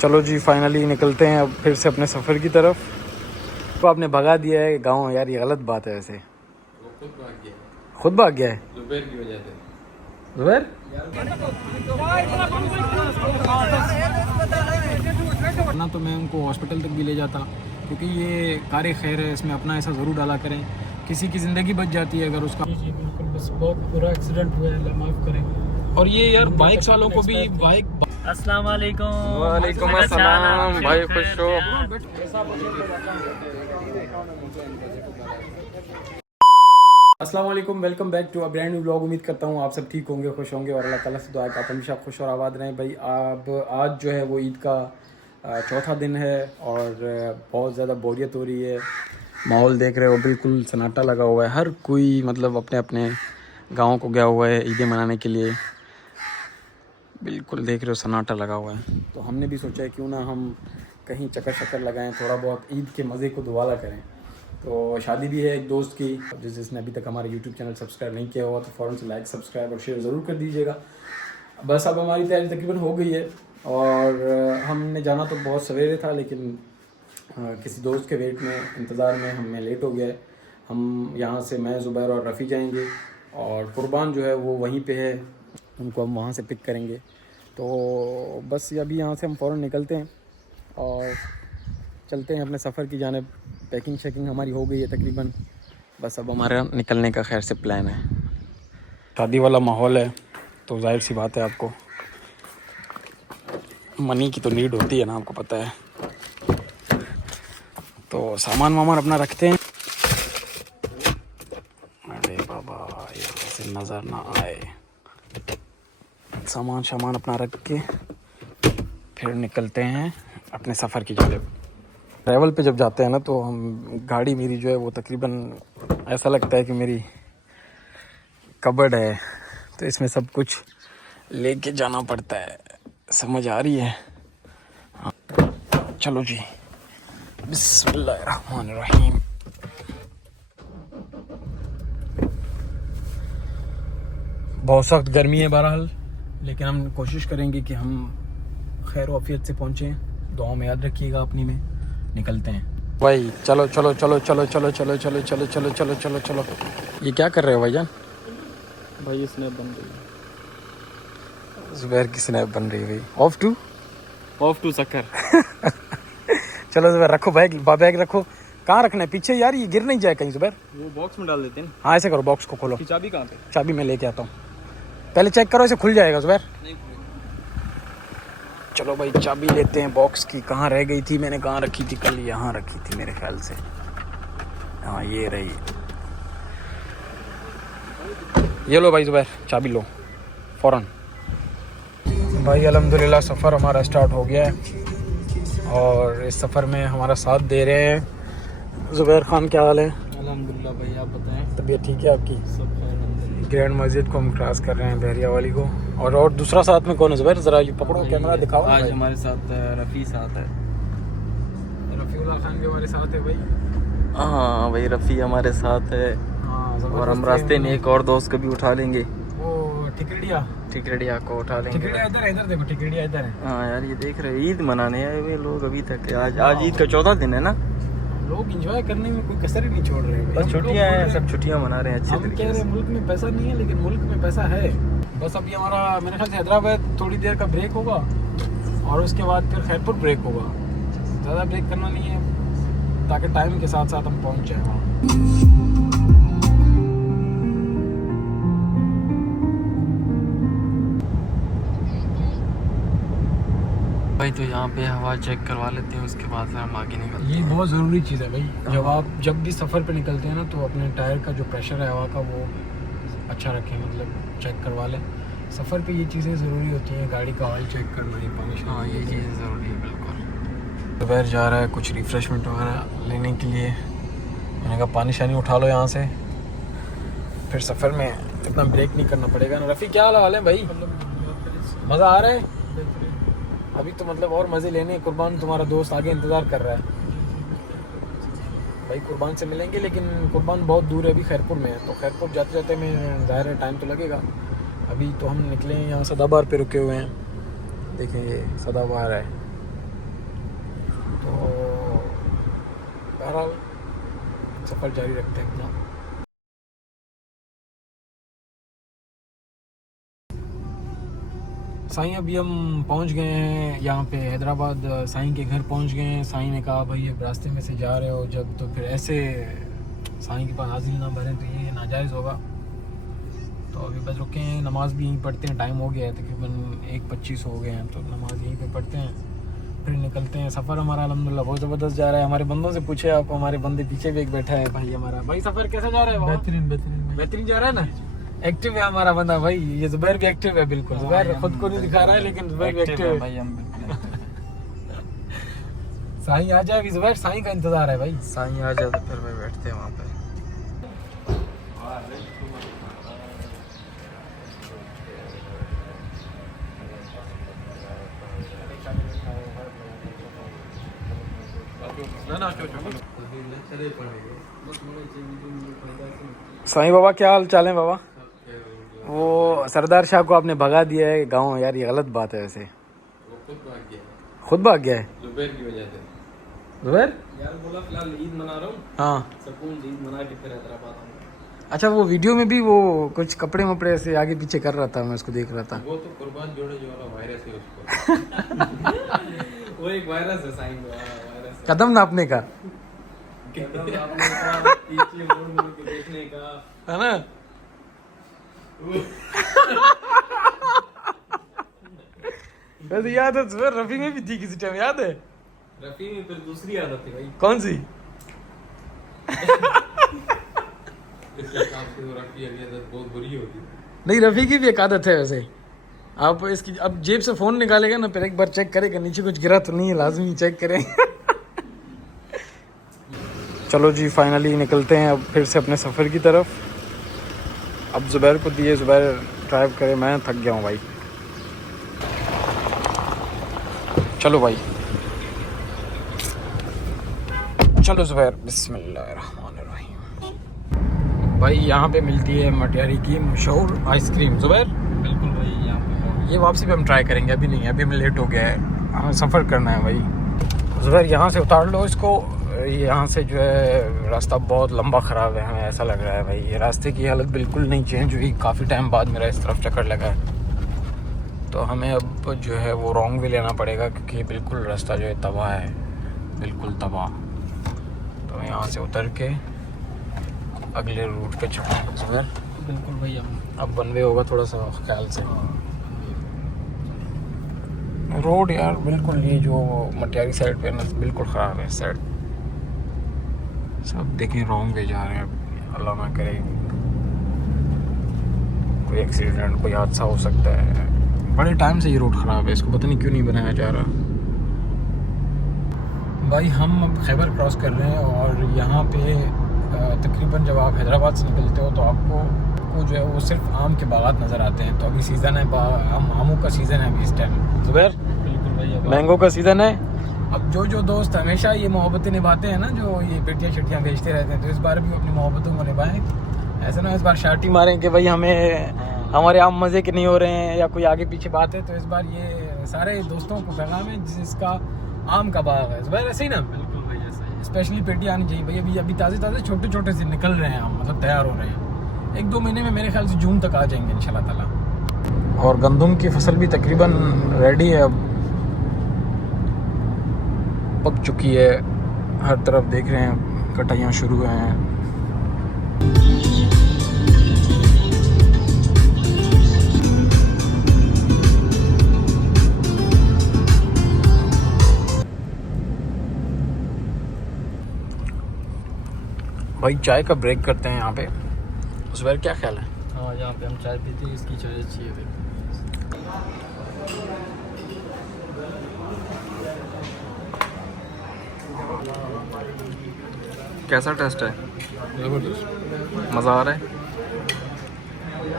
चलो जी फाइनली निकलते हैं अब फिर से अपने सफ़र की तरफ। तो आपने भगा दिया है गाँव यार, ये गलत बात है वैसे। वो खुद भाग गया, खुद भाग गया है जुबैर की वजह से। जुबैर? ना तो मैं उनको हॉस्पिटल तक भी ले जाता, क्योंकि ये कार्य खैर है, इसमें अपना ऐसा ज़रूर डाला करें, किसी की ज़िंदगी बच जाती है अगर उसका। जी बिल्कुल, बस बहुत बुरा एक्सीडेंट हुआ है, अल्लाह माफ़ करें। और ये यार बाइक वालों को भी बाइक। अस्सलाम वालेकुम। वालेकुम अस्सलाम भाई, खुश हो? अस्सलाम वालेकुम, welcome back to a brand new vlog. उम्मीद करता हूँ आप सब ठीक होंगे, खुश होंगे और अल्लाह ताला से दुआ है कि आप हमेशा खुश और आबाद रहें। भाई अब आज जो है वो ईद का चौथा दिन है और बहुत ज़्यादा बोरियत हो रही है। माहौल देख रहे हो, बिल्कुल सन्नाटा लगा हुआ है, हर कोई मतलब अपने अपने गाँव को गया हुआ है ईदें मनाने के लिए। बिल्कुल देख रहे हो सन्नाटा लगा हुआ है। तो हमने भी सोचा है क्यों ना हम कहीं चक्कर शक्कर लगाएं, थोड़ा बहुत ईद के मज़े को दुबारा करें। तो शादी भी है एक दोस्त की, जिसने अभी तक हमारा यूट्यूब चैनल सब्सक्राइब नहीं किया हुआ तो फ़ौरन से लाइक, सब्सक्राइब और शेयर ज़रूर कर दीजिएगा। बस अब हमारी तैयारी तकरीबन हो गई है और हमने जाना तो बहुत सवेरे था, लेकिन किसी दोस्त के वेट में इंतज़ार में हमें लेट हो गया है। हम यहाँ से मैं, ज़ुबैर और रफ़ी जाएंगे और कुर्बान जो है वो वहीं पे है, उनको हम वहाँ से पिक करेंगे। तो बस अभी यहाँ से हम फ़ौरन निकलते हैं और चलते हैं अपने सफ़र की जानिब। पैकिंग शैकिंग हमारी हो गई है तकरीबन, बस अब हमारा निकलने का खैर से प्लान है। शादी वाला माहौल है तो जाहिर सी बात है आपको मनी की तो नीड होती है ना, आपको पता है। तो सामान वामान अपना रखते हैं। अरे बाबा यहाँ से नज़र ना आए, सामान शामान अपना रख के फिर निकलते हैं अपने सफ़र की जानिब। ट्रैवल पे जब जाते हैं ना तो हम गाड़ी मेरी जो है वो तकरीबन ऐसा लगता है कि मेरी कबर्ड है, तो इसमें सब कुछ लेके जाना पड़ता है। समझ आ रही है? हाँ चलो जी, बिस्मिल्लाहिर्रहमानिर्रहीम। बहुत सख्त गर्मी है बहरहाल, लेकिन हम कोशिश करेंगे कि हम खैर वाफियत से पहुँचें। दुआ में याद रखिएगा अपनी में। निकलते हैं भाई, चलो चलो चलो चलो चलो चलो चलो चलो चलो चलो चलो चलो। ये क्या कर रहे हो भाईजान? भाई स्नैप बन रही है, ज़ुबैर की स्नैप बन रही है भाई। ऑफ टू सक्कर। चलो ज़ुबैर रखो बैग रखो। कहाँ रखना है? पीछे यार, ये गिर नहीं जाए कहीं ज़ुबैर। वो बॉक्स में डाल देते हैं। हाँ ऐसे करो, बॉक्स को खोलो। चाबी कहाँ पे? चाबी मैं लेके आता हूँ, पहले चेक करो इसे खुल जाएगा ज़ुबैर। चलो भाई चाबी लेते हैं बॉक्स की। कहाँ रह गई थी? मैंने कहाँ रखी थी कल? यहाँ रखी थी मेरे ख्याल से। हाँ ये रही। ये लो भाई ज़ुबैर, चाबी लो फ़ौरन। भाई अल्हम्दुलिल्लाह सफ़र हमारा स्टार्ट हो गया है और इस सफ़र में हमारा साथ दे रहे हैं ज़ुबैर खान। क्या हाल है? अल्हम्दुलिल्लाह भाई, आप बताएं। तबीयत ठीक है आपकी? सब खैर अल्हम्दुलिल्लाह। ग्रैंड मस्जिद को हम क्रॉस कर रहे हैं, बहरिया वाली को। और दूसरा साथ में कौन है ज़ुबैर? ज़रा ये पकड़ो, कैमरा दिखाओ। आज हमारे साथ रफ़ी साथ है। रफ़ीउल्लाह खान भी हमारे साथ है भाई। हाँ भाई, रफ़ी हमारे साथ है। हाँ, और हम रास्ते में एक और दोस्त को भी उठा लेंगे। वो टिकरिया को उठा लेंगे। टिकरिया इधर देखो, टिकरिया इधर है। हाँ यार, ये देख रहे हो, ईद मनाने आए हुए लोग अभी तक। आज ईद का चौथा दिन है ना। लोग एंजॉय करने में कोई कसर ही नहीं छोड़ रहे हैं। बस छुट्टियां हैं, सब छुट्टियां मना रहे हैं अच्छे हम कह रहे हैं मुल्क में पैसा नहीं है, लेकिन मुल्क में पैसा है। बस अभी हमारा मेरे ख्याल से हैदराबाद थोड़ी देर का ब्रेक होगा और उसके बाद फिर खैरपुर ब्रेक होगा। ज़्यादा ब्रेक करना नहीं है ताकि टाइम के साथ साथ हम पहुँच जाए वहाँ। भाई तो यहाँ पे हवा चेक करवा लेते हैं, उसके बाद फिर हम आगे निकलते हैं। ये बहुत ज़रूरी चीज़ है भाई। जब भी सफ़र पे निकलते हैं ना तो अपने टायर का जो प्रेशर है हवा का वो अच्छा रखें, मतलब चेक करवा लें। सफ़र पे ये चीज़ें ज़रूरी होती हैं, गाड़ी का ऑयल चेक करना, ये पानी। हाँ ये चीज़ ज़रूरी है बिल्कुल। दोपहर जा रहा है कुछ रिफ़्रेशमेंट वगैरह लेने के लिए। मैंने कहा पानी शानी उठा लो यहाँ से, फिर सफ़र में इतना ब्रेक नहीं करना पड़ेगा ना। रफ़ी क्या हाल है भाई? मज़ा आ रहा है? अभी तो मतलब और मज़े लेने। कुर्बान तुम्हारा दोस्त आगे इंतज़ार कर रहा है भाई। कुर्बान से मिलेंगे, लेकिन कुर्बान बहुत दूर है, अभी खैरपुर में है। तो खैरपुर जाते जाते में ज़ाहिर है टाइम तो लगेगा। अभी तो हम निकले हैं यहाँ सदाबार पे रुके हुए हैं। देखें ये सदाबार है, तो बहरहाल सफ़र जारी रखते हैं अपना। साईं अभी हम पहुंच गए हैं यहाँ पे हैदराबाद। साईं के घर पहुंच गए हैं। साईं ने कहा भाई अब रास्ते में से जा रहे हो जब तो फिर ऐसे साईं के पास हाजिर ना भरें तो ये नाजायज़ होगा। तो अभी बस रुके हैं, नमाज भी यहीं पढ़ते हैं, टाइम हो गया है तकरीबन 1:25 हो गए हैं, तो नमाज यहीं पे पढ़ते हैं फिर निकलते हैं। सफ़र हमारा अल्हम्दुलिल्लाह बहुत ज़बरदस्त जा रहा है। हमारे बंदों से पूछे आप, हमारे बंदे पीछे भी एक बैठा है भाई हमारा। भाई सफ़र कैसा जा रहा है? बेहतरीन जा रहा है ना। एक्टिव है हमारा बंदा भाई। ये जुबैर भी एक्टिव है बिल्कुल। जुबैर खुद को नहीं दिखा रहा है लेकिन जुबैर भी एक्टिव है भाई, हम बिल्कुल साईं आ जाए अभी। जुबैर साईं का इंतज़ार है भाई। साईं आ जाए तो फिर भाई बैठते हैं वहाँ पे। साईं बाबा क्या हाल चाल है बाबा? वो सरदार शाह को आपने भगा दिया है गाँव यार, ये गलत बात है वैसे। वो खुद भाग गया, खुद भाग गया है जुबैर की वजह से। जुबैर? यार बोला फिलहाल ईद मना रहा हूँ, हाँ सुकून ईद मना के फिर हैदराबाद आऊंगा। अच्छा, वो वीडियो में भी वो कुछ कपड़े वपड़े से आगे पीछे कर रहा था, मैं उसको देख रहा था। वो तो कुर्बान जोड़े जो वाला वायरस है उसको। वो एक वायरस है साइन का, वायरस है। कदम नापने का कदम आपने का पीछे मुड़ मुड़ के देखने का है ना। वैसे याद है जुबैर, रफी में भी थी किसी टाइम, याद है? रफी में फिर दूसरी आदत थी भाई। कौन सी? इसके हिसाब से वो रखी अगली आदत बहुत बुरी होती है। नहीं, रफी की भी एक आदत है वैसे। आप इसकी अब जेब से फोन निकालेगा ना, फिर एक बार चेक करेगा नीचे कुछ गिरा तो नहीं है, लाजमी चेक करें। चलो जी, फाइनली निकलते हैं अब फिर से अपने सफ़र की तरफ। अब जुबैर को दिए, जुबैर ड्राइव करे, मैं थक गया हूँ भाई। चलो भाई, चलो जुबैर, बिस्मिल्लाहिर्रहमानिर्रहीम। भाई यहाँ पे मिलती है मटियारी की मशहूर आइसक्रीम। जुबैर बिल्कुल भाई, यहाँ पे ये वापसी पे हम ट्राई करेंगे, अभी नहीं, अभी हमें लेट हो गया है, हमें सफ़र करना है भाई। जुबैर यहाँ से उतार लो इसको। यहाँ से जो है रास्ता बहुत लंबा ख़राब है, हमें ऐसा लग रहा है भाई। ये रास्ते की हालत बिल्कुल नहीं चेंज हुई, काफ़ी टाइम बाद मेरा इस तरफ चक्कर लगा है। तो हमें अब जो है वो रॉन्ग वे लेना पड़ेगा क्योंकि बिल्कुल रास्ता जो है तबाह है, बिल्कुल तबाह। तो यहाँ से उतर के अगले रूट पे चलते जुबैर। बिल्कुल भाई हम अब वन वे होगा थोड़ा सा ख्याल से। रोड यार बिल्कुल, ये जो मटियारी साइड पे ना बिल्कुल ख़राब है इस साइड। सब देखें रॉन्ग वे जा रहे हैं, अल्लाह ना करे कोई एक्सीडेंट, कोई हादसा हो सकता है। बड़े टाइम से ये रोड ख़राब है, इसको पता नहीं क्यों नहीं बनाया जा रहा। भाई हम अब खैबर क्रॉस कर रहे हैं और यहाँ पे तकरीबन जब आप हैदराबाद से निकलते हो तो आपको वो जो है वो सिर्फ आम के बागात नज़र आते हैं। तो अभी सीज़न है, आमों का सीज़न है अभी इस टाइम। जुबैर, बिल्कुल भाई मैंगो का सीज़न है। अब जो दोस्त हमेशा ये मोहब्बतें निभाते हैं ना, जो ये पेटियाँ शटियाँ बेचते रहते हैं, तो इस बार भी अपनी मोहब्बतों को निभाएं। ऐसा ना इस बार शार्टी मारें कि भाई हमें हमारे आम मज़े के नहीं हो रहे हैं या कोई आगे पीछे बात है। तो इस बार ये सारे दोस्तों को पैगाम है जिसका आम का बाग है। जुबैर ऐसे ही ना, बिल्कुल भाई ऐसा ही। स्पेशली पेटी आनी चाहिए भाई। अभी ताज़े छोटे छोटे से निकल रहे हैं आम, मतलब तैयार हो रहे हैं। 1-2 महीने में मेरे ख्याल से जून तक आ जाएंगे इंशाल्लाह ताला। और गंदम की फसल भी तकरीबन रेडी है, अब पक चुकी है। हर तरफ देख रहे हैं कटाइयाँ शुरू हैं। भाई चाय का ब्रेक करते हैं यहाँ पे। उस बार क्या ख्याल है? हाँ, यहाँ पे हम चाय पीते हैं, इसकी चाय अच्छी है भाई। कैसा टेस्ट है? जबरदस्त, मज़ा आ रहा है?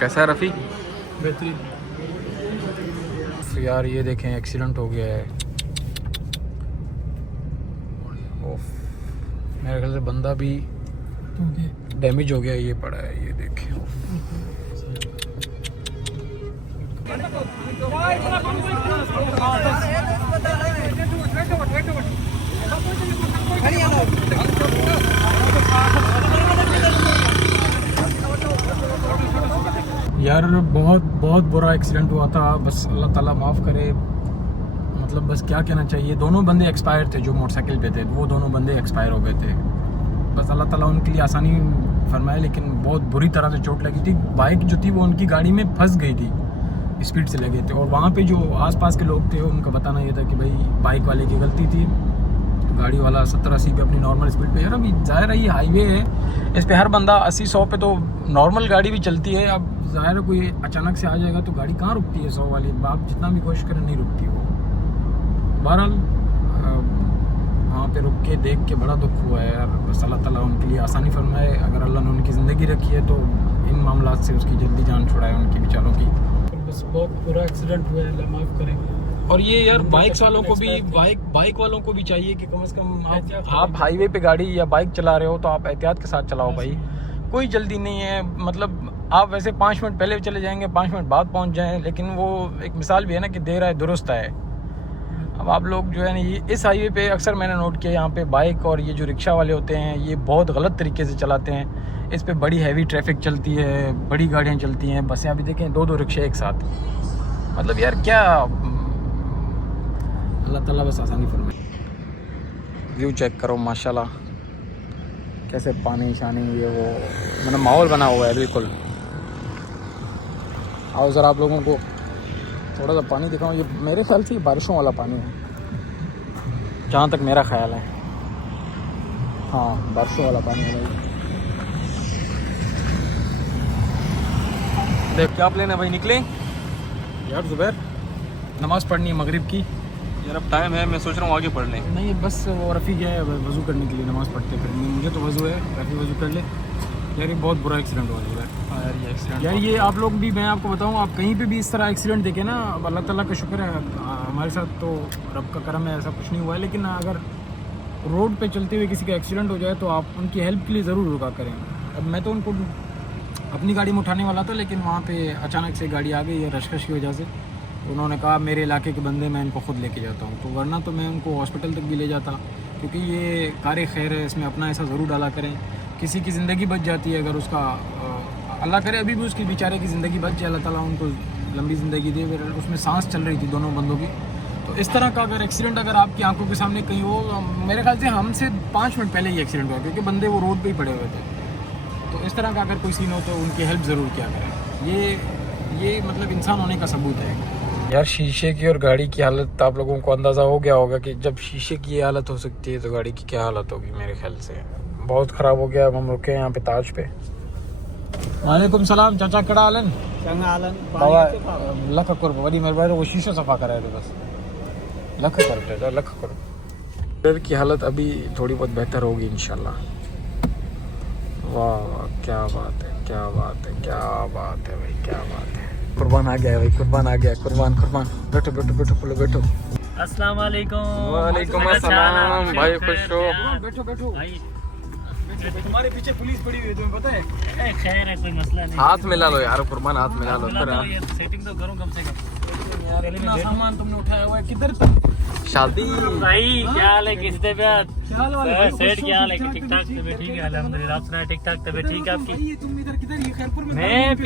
कैसा है रफ़ी? बेहतरीन। तो यार ये देखें एक्सीडेंट हो गया है। ओफ, मेरे ख्याल से बंदा भी डैमेज हो गया, ये पड़ा है, ये देखें। यार बहुत बहुत बुरा एक्सीडेंट हुआ था, बस अल्लाह ताला माफ़ करे। मतलब बस क्या कहना चाहिए, दोनों बंदे एक्सपायर थे जो मोटरसाइकिल पे थे, वो दोनों बंदे एक्सपायर हो गए थे। बस अल्लाह ताला उनके लिए आसानी फरमाए, लेकिन बहुत बुरी तरह से चोट लगी थी। बाइक जो थी वो उनकी गाड़ी में फंस गई थी, स्पीड से लगे थे। और वहाँ पे जो आसपास के लोग थे उनका बताना ये था कि भाई बाइक वाले की गलती थी, गाड़ी वाला 70-80 पे अपनी नॉर्मल स्पीड पे। यार अभी ज़ाहिर है ये हाईवे है, इस पे हर बंदा 80-100 पे तो नॉर्मल गाड़ी भी चलती है। अब ज़ाहिर है कोई अचानक से आ जाएगा तो गाड़ी कहाँ रुकती है 100 वाली, आप जितना भी कोशिश करें नहीं रुकती वो। बहरहाल वहाँ पे रुक के देख के बड़ा दुख हुआ है यार। बस अल्लाह ताला उनके लिए आसानी फरमाए, अगर अल्लाह ने उनकी ज़िंदगी रखी है तो इन मामलात से उसकी जल्दी जान छुड़ाए उनकी बेचारों की। बस बहुत बुरा एक्सीडेंट हुआ है, अल्लाह माफ़ करेंगे। और ये यार बाइक्स वालों को भी बाइक वालों को भी चाहिए कि कम से कम आप हाईवे पे गाड़ी या बाइक चला रहे हो तो आप एहतियात के साथ चलाओ भाई। कोई जल्दी नहीं है, मतलब आप वैसे 5 मिनट पहले चले जाएंगे, 5 मिनट बाद पहुंच जाएं, लेकिन वो एक मिसाल भी है ना कि देर है दुरुस्त है। अब आप लोग जो है ना ये इस हाईवे पे अक्सर मैंने नोट किया, यहाँ पे बाइक और ये जो रिक्शा वाले होते हैं ये बहुत गलत तरीके से चलाते हैं। इस पे बड़ी हैवी ट्रैफिक चलती है, बड़ी गाड़ियाँ चलती हैं, बसें अभी देखें 2-2 रिक्शे एक साथ। मतलब यार क्या, अल्लाह ताला बस आसानी फरमाए। व्यू चेक करो माशाल्लाह, कैसे पानी शानी ये वो मतलब माहौल बना हुआ है बिल्कुल। आओ ज़रा आप लोगों को थोड़ा सा पानी दिखाऊं। ये मेरे ख्याल से ये बारिशों वाला पानी है, जहाँ तक मेरा ख्याल है। हाँ बारिशों वाला पानी है भाई। देख क्या प्लान है भाई, निकले यार। जुबैर नमाज़ पढ़नी है मगरिब की यार अब टाइम है, मैं सोच रहा हूँ आगे पढ़ लें। नहीं बस वो रफ़ी गया है वज़ू करने के लिए, नमाज़ पढ़ते फिर मुझे तो वज़ू है, रफ़ी वज़ू कर ले। यार ये बहुत बुरा एक्सीडेंट हुआ है यार ये एक्सीडेंट यार। ये आप लोग भी, मैं आपको बताऊं, आप कहीं पे भी इस तरह एक्सीडेंट देखें ना, अब अल्लाह ताला का शुक्र है हमारे साथ तो रब का करम है, ऐसा कुछ नहीं हुआ है। लेकिन अगर रोड पे चलते हुए किसी का एक्सीडेंट हो जाए तो आप उनकी हेल्प के लिए ज़रूर रुका करें। अब मैं तो उनको अपनी गाड़ी में उठाने वाला था, लेकिन वहाँ पर अचानक से गाड़ी आ गई है रशकश की वजह से। उन्होंने कहा मेरे इलाके के बंदे मैं इनको ख़ुद लेके जाता हूँ, तो वरना तो मैं उनको हॉस्पिटल तक भी ले जाता, क्योंकि ये कार खैर है, इसमें अपना ऐसा ज़रूर डाला करें। किसी की ज़िंदगी बच जाती है अगर उसका अल्लाह करे अभी भी उसकी बेचारे की ज़िंदगी बच जाए, अल्लाह ताला उनको लंबी ज़िंदगी दे। उसमें सांस चल रही थी दोनों बंदों की। तो इस तरह का अगर एक्सीडेंट अगर आपकी आंखों के सामने कहीं हो, मेरे ख्याल से हमसे 5 मिनट पहले ही एक्सीडेंट हुआ, क्योंकि बंदे वो रोड पर ही पड़े हुए थे। तो इस तरह का अगर कोई सीन हो तो उनकी हेल्प ज़रूर किया करें। ये मतलब इंसान होने का सबूत है यार। शीशे की और गाड़ी की हालत आप लोगों को अंदाज़ा हो गया होगा कि जब शीशे की ये हालत हो सकती है तो गाड़ी की क्या हालत होगी। मेरे ख्याल से बहुत ख़राब हो गया। अब हम रुके हैं यहाँ पे ताज पे। वालेकुम सलाम चाचा, कड़ा आलन बाबा लख करो बड़ी मेहरबानी, वो शीशा सफ़ा करा है बस लख करो लख करो। डर की हालत अभी थोड़ी बहुत बेहतर होगी इंशाल्लाह। वाह क्या बात है, क्या बात है, क्या बात है भाई, क्या बात है। कुर्बान आ गया भाई, कुर्बान आ गया, कुर्बान कुर्बान। बैठो बैठो बैठो बोलो बैठो। अस्सलाम वालेकुम। वालेकुम अस्सलाम भाई, खुश हो। बैठो बैठो भाई तुम्हारे पीछे पुलिस पड़ी हुई है, तुम्हें पता है? खैर है, कोई मसला नहीं। हाथ मिला लो यार कुर्बान, हाथ मिला लो। सेटिंग तो करूँ कम से कम। यार इतना सामान तुमने उठाया हुआ है, किधर तक शादी भाई क्या हाल है, किस पे हाल वाले भाई, सेट क्या हाल है? खुश हो, ठीक ठाक तबीयत ठीक है अल्हम्दुलिल्लाह। आप सुनाए ठीक ठाक तबीयत ठीक है आपकी? भाई तुम इधर किधर, ये खैरपुर में मैं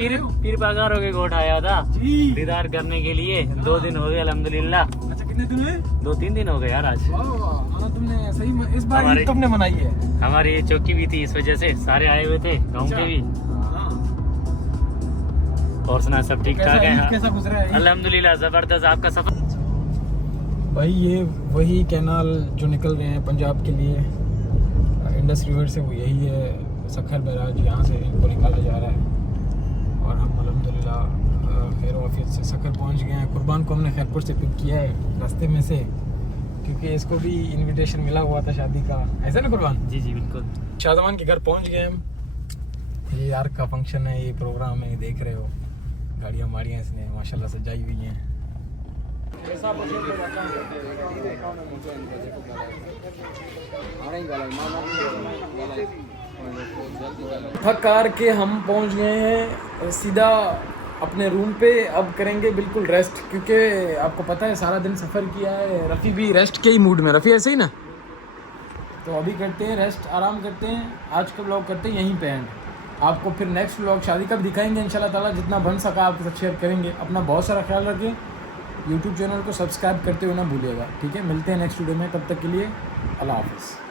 पीर बाजार के कोट आया था जी। दीदार करने के लिए। 2 दिन हो गए अल्हम्दुलिल्लाह। अच्छा कितने दिन हुए? 2-3 दिन हो गए यार आज। वाह तुमने सही इस बार हमारे- ईद तुमने मनाई है। हमारी चौकी भी थी, इस वजह से सारे आए हुए थे गाँव के भी। हाँ। और सुना सब ठीक ठाक है? कैसा गुजरा है? अल्हम्दुलिल्लाह जबरदस्त। आपका सफर? भाई ये वही कैनाल जो निकल रहे हैं पंजाब के लिए इंडस रिवर से, वो यही है सखर बैराज, यहाँ से इनको निकाला जा रहा है। और हम अल्हम्दुलिल्लाह खैर वाफियत से सखर पहुँच गए हैं। कुर्बान को हमने खैरपुर से पिक किया है रास्ते में से, क्योंकि इसको भी इनविटेशन मिला हुआ था शादी का, ऐसा ना कुर्बान? जी जी बिल्कुल। शाहजमान के घर पहुँच गए हम। ये यार का फंक्शन है, ये प्रोग्राम है, ये देख रहे हो गाड़ियाँ माड़ियाँ इसने माशाल्लाह सजाई हुई हैं। थक कार के हम पहुंच गए हैं सीधा अपने रूम पे। अब करेंगे बिल्कुल रेस्ट, क्योंकि आपको पता है सारा दिन सफ़र किया है। रफ़ी भी रेस्ट के ही मूड में, रफ़ी ऐसे ही ना, तो अभी करते हैं रेस्ट, आराम करते हैं। आज का ब्लॉग करते हैं यहीं पे एंड। आपको फिर नेक्स्ट व्लॉग शादी का भी दिखाएंगे इंशाल्लाह ताला, जितना बन सका आपके साथ शेयर करेंगे। अपना बहुत सारा ख्याल रखें, यूट्यूब चैनल को सब्सक्राइब करते हुए ना भूलिएगा, ठीक है। मिलते हैं नेक्स्ट वीडियो में, तब तक के लिए अल्लाह हाफ़िज़।